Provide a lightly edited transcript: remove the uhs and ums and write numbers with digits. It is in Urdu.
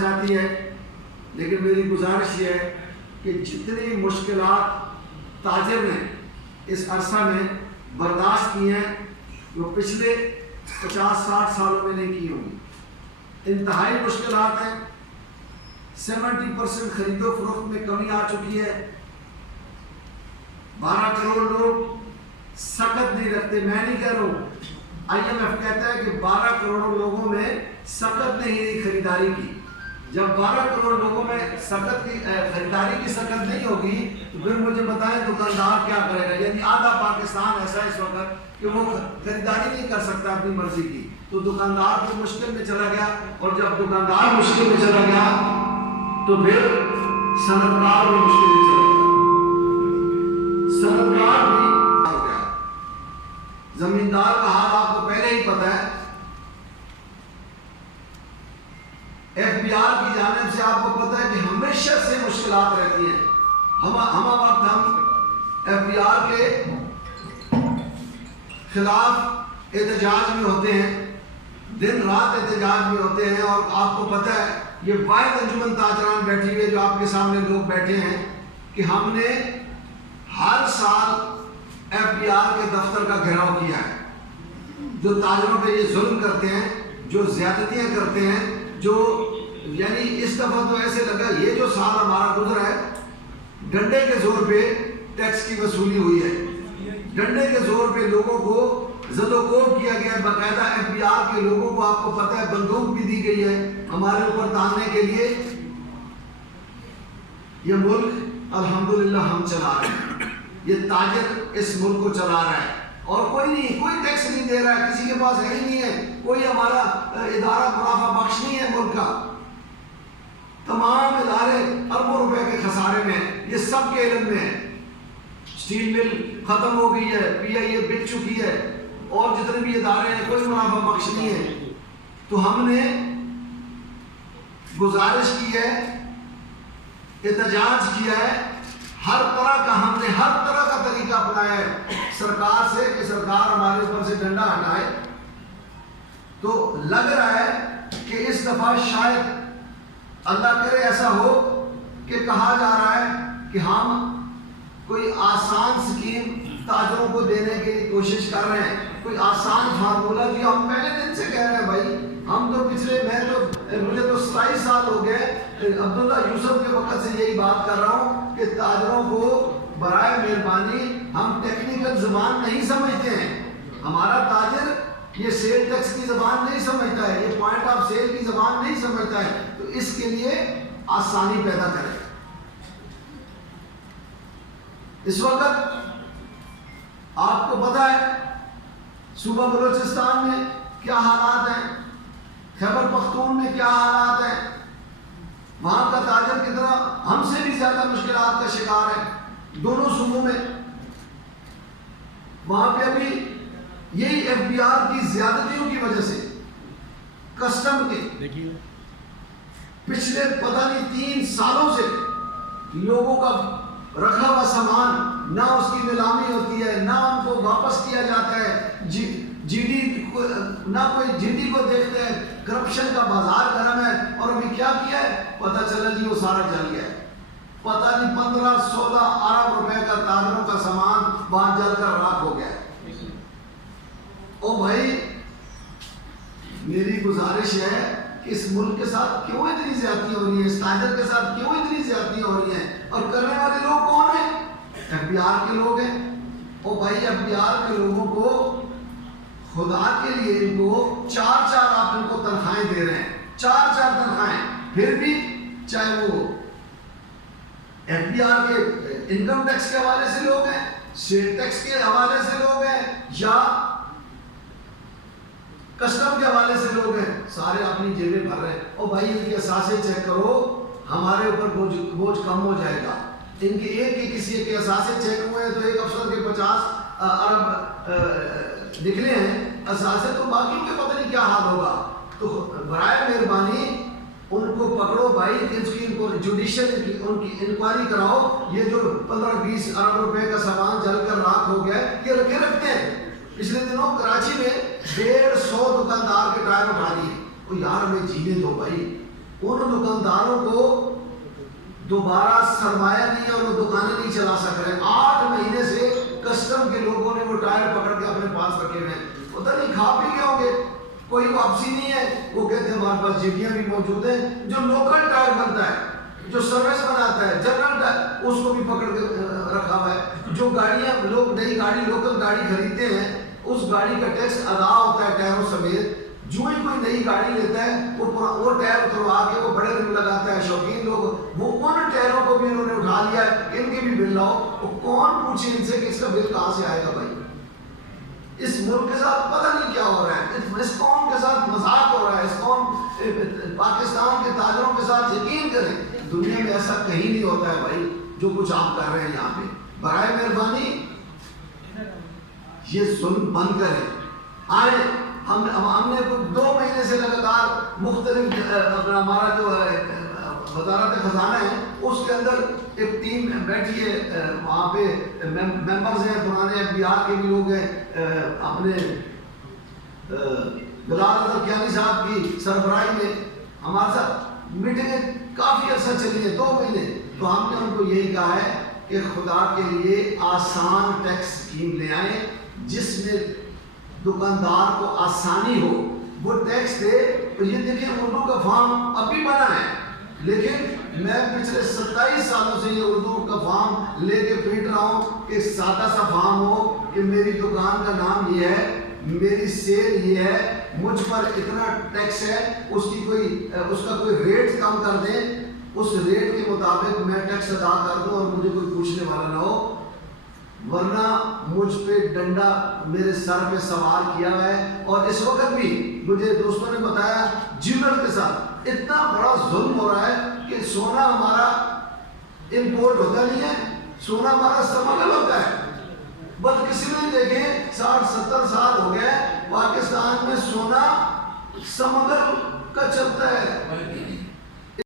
چاہتی ہے، لیکن میری گزارش یہ ہے کہ جتنی مشکلات تاجر نے اس عرصہ میں برداشت کی ہیں وہ پچھلے 50-60 سالوں میں نہیں کی ہوگی. انتہائی مشکلات ہیں. 70% خرید و فروخت میں کمی آ چکی ہے. 12 کروڑ لوگ سکت نہیں رکھتے. میں نہیں کہہ رہا ہوں، IMF کہتا ہے کہ 12 کروڑ لوگوں میں سکت نہیں خریداری کی. جب 12 کروڑ لوگوں میں سکت کی خریداری کی سکت نہیں ہوگی تو پھر مجھے بتائیں دکاندار کیا کرے گا؟ یعنی آدھا پاکستان ایسا اس وقت کہ وہ خریداری نہیں کر سکتا اپنی مرضی کی. تو دکاندار تو مشکل میں چلا گیا، اور جب دکاندار مشکل میں چلا گیا تو پھر صنعتکار بھی مشکل میں چلا گیا. صنعتکار بھی ہو گیا. زمیندار کا حال آپ کو پہلے ہی پتہ ہے. FBR کی جانب سے آپ کو پتہ ہے کہ ہمیشہ سے مشکلات رہتی ہیں. ہم وقت ہم FBR کے خلاف احتجاج میں ہوتے ہیں، دن رات احتجاج میں ہوتے ہیں. اور آپ کو پتہ ہے یہ واحد انجمن تاجران بیٹھی ہوئی ہے جو آپ کے سامنے لوگ بیٹھے ہیں کہ ہم نے ہر سال FBR کے دفتر کا گھیراؤ کیا ہے. جو تاجروں پہ یہ ظلم کرتے ہیں، جو زیادتیاں کرتے ہیں، جو یعنی اس دفعہ تو ایسے لگا یہ جو سال ہمارا گزرا ہے ڈنڈے کے زور پہ ٹیکس کی وصولی ہوئی ہے. ڈنڈے کے زور پہ لوگوں کو زد و کوب کیا گیا ہے. باقاعدہ FBR کے لوگوں کو آپ کو پتہ ہے بندوق بھی دی گئی ہے ہمارے اوپر تاننے کے لیے. یہ ملک الحمدللہ ہم چلا رہے ہیں. یہ تاجر اس ملک کو چلا رہا ہے اور کوئی نہیں، کوئی ٹیکس نہیں دے رہا ہے. کسی کے پاس ہے ہی نہیں ہے. کوئی ہمارا ادارہ منافع بخش نہیں ہے ملک کا. تمام ادارے اربوں روپے کے خسارے میں ہیں. یہ سب کے علم میں ہے. اسٹیل مل ختم ہو گئی ہے، PIA بک چکی ہے، اور جتنے بھی ادارے ہیں کوئی منافع بخش نہیں ہے. تو ہم نے گزارش کی ہے، احتجاج کیا ہے، ہر طرح کا ہم نے ہر طرح کا طریقہ اپنایا ہے سرکار سے کہ سرکار ہمارے اوپر سے ڈنڈا ہٹائے. تو لگ رہا ہے کہ اس دفعہ شاید اللہ کرے ایسا ہو کہ کہا جا رہا ہے کہ ہم کوئی آسان سکیم تاجروں کو دینے کی کوشش کر رہے ہیں. کوئی آسان فارمولہ جی ہم پہلے دن سے کہہ رہے ہیں بھائی. ہم تو پچھلے مجھے تو 27 سال ہو گئے عبداللہ یوسف کے وقت سے یہی بات کر رہا ہوں کہ تاجروں کو برائے مہربانی ہم ٹیکنیکل زبان نہیں سمجھتے ہیں. ہمارا تاجر یہ سیل ٹیکس کی زبان نہیں سمجھتا ہے، یہ پوائنٹ آف سیل کی زبان نہیں سمجھتا ہے. تو اس کے لیے آسانی پیدا کریں. اس وقت آپ کو پتہ ہے صوبہ بلوچستان میں کیا حالات ہیں، خیبر پختون میں کیا حالات ہیں. وہاں کا تاجر کتنا ہم سے بھی زیادہ مشکلات کا شکار ہے دونوں صوبوں میں. وہاں پہ ابھی یہی FBR کی زیادتیوں کی وجہ سے کسٹم کے پچھلے پتہ نہیں 3 سالوں سے لوگوں کا رکھا ہوا سامان نہ اس کی نیلامی ہوتی ہے، نہ ان کو واپس کیا جاتا ہے. GD نہ کوئی GD کو دیکھتے ہیں. کرپشن کا بازار گرم ہے. اور ابھی کیا کیا ہے پتہ چلا جی وہ سارا جل گیا ہے. پتہ نہیں 15-16 ارب روپے کا تاجروں کا سامان وہاں جل کر راکھ ہو گیا ہے. او بھائی میری گزارش ہے کہ اس ملک کے ساتھ کیوں اتنی زیادتی ہو رہی ہے، اس تاجر کے ساتھ کیوں اتنی زیادتی ہو رہی ہیں، اور کرنے والے لوگ کون ہیں؟ FBR کے لوگ ہیں. او بھائی FBR کے لوگوں کو خدا کے لیے ان کو 4 آپ ان کو تنخواہیں دے رہے ہیں، 4 تنخواہیں. پھر بھی چاہے وہ FBR کے انکم ٹیکس کے حوالے سے لوگ ہیں، سیل ٹیکس کے حوالے سے لوگ ہیں، یا کسٹم کے حوالے سے لوگ ہیں، سارے اپنی جیبیں بھر رہے ہیں. اور بھائی ان کے اثاثے چیک کرو، ہمارے اوپر بوجھ کم ہو جائے گا. ان کے کسی کے اثاثے چیک ہوئے ہیں تو ایک افسر کے 50 ارب نکلے ہیں اثاثے، تو باقیوں کے پتہ نہیں کیا حال ہوگا. تو برائے مہربانی ان کو پکڑو بھائی، ان کو جوڈیشل ان کی انکوائری کراؤ. یہ جو 15-20 ارب روپے کا سامان جل کر راکھ ہو گیا ہے یہ رکھتے ہیں. پچھلے دنوں کراچی میں 150 دکاندار کے ٹائر اٹھا دیے. وہ یار ہمیں جینے دو بھائی. ان دکانداروں کو دوبارہ سرمایہ نہیں اور وہ دکانیں نہیں چلا سک رہے. 8 مہینے سے کسٹم کے لوگوں نے وہ ٹائر پکڑ کے اپنے پاس رکھے ہوئے ہیں. پتہ نہیں کھا پی گئے ہوں گے, کوئی واپسی نہیں ہے. وہ کہتے ہیں ہمارے پاس جگیاں بھی موجود ہیں. جو لوکل ٹائر بنتا ہے, جو سروس بناتا ہے, جنرل ٹائر, اس کو بھی پکڑ کے رکھا ہوا ہے. جو گاڑیاں لوگ نئی گاڑی لوکل گاڑی خریدتے ہیں, اس گاڑی کا ٹیکس ادا ہوتا ہے ٹائروں سمیت. جو ہی کوئی نئی گاڑی لیتا ہے وہ ٹائر اتروا کے وہ بڑے رنگ لگاتا ہے. شوقین لوگ وہ ان ٹائروں کو بھی انہوں نے اٹھا لیا ہے. ان کے بھی بل لاؤ. وہ کون پوچھے ان سے کہ اس کا بل کہاں سے آئے گا بھائی؟ اس ملک کے ساتھ پتہ نہیں کیا ہو رہا ہے. اس قوم کے ساتھ مذاق ہو رہا ہے. اس قوم پاکستان کے تاجروں کے ساتھ یقین کریں, دنیا میں ایسا کہیں نہیں ہوتا ہے بھائی جو کچھ آپ کر رہے ہیں یہاں پہ. برائے مہربانی یہ ظلم بند کریں. آئے ہم نے 2 مہینے سے لگاتار مختلف ہمارا جو وزارت خزانہ ہے اس کے اندر ایک ٹیم بیٹھی ہے. وہاں پہ ممبرز ہیں, پرانے بہار کے بھی لوگ ہیں. اپنے بلال احمد کیانی صاحب کی سربراہی میں ہمارے ساتھ میٹنگیں کافی عرصہ چلی ہیں, 2 مہینے. تو ہم نے ان کو یہی کہا ہے کہ خدا کے لیے آسان ٹیکس اسکیم لے آئیں جس میں دکاندار کو آسانی ہو, وہ ٹیکس دے. یہ دیکھیں اردو کا فارم ابھی بنا ہے, لیکن میں پچھلے 27 سالوں سے یہ اردو کا فارم لے کے پھینٹ رہا ہوں کہ سادہ سا فارم ہو کہ میری دکان کا نام یہ ہے, میری سیل یہ ہے, مجھ پر اتنا ٹیکس ہے, اس کا کوئی ریٹ کم کر دیں, اس ریٹ کے مطابق میں ٹیکس ادا کر دوں اور مجھے کوئی پوچھنے والا نہ ہو. ورنہ مجھ پہ ڈنڈا میرے سر پہ سوار کیا ہوا ہے. اور اس وقت بھی مجھے دوستوں نے بتایا جیولر کے ساتھ اتنا بڑا ظلم ہو رہا ہے کہ سونا ہمارا امپورٹ ہوتا نہیں ہے, سونا ہمارا سمگل ہوتا ہے. بس کسی نے دیکھیں 60-70 سال ہو گئے پاکستان میں سونا سمگل کا چلتا ہے.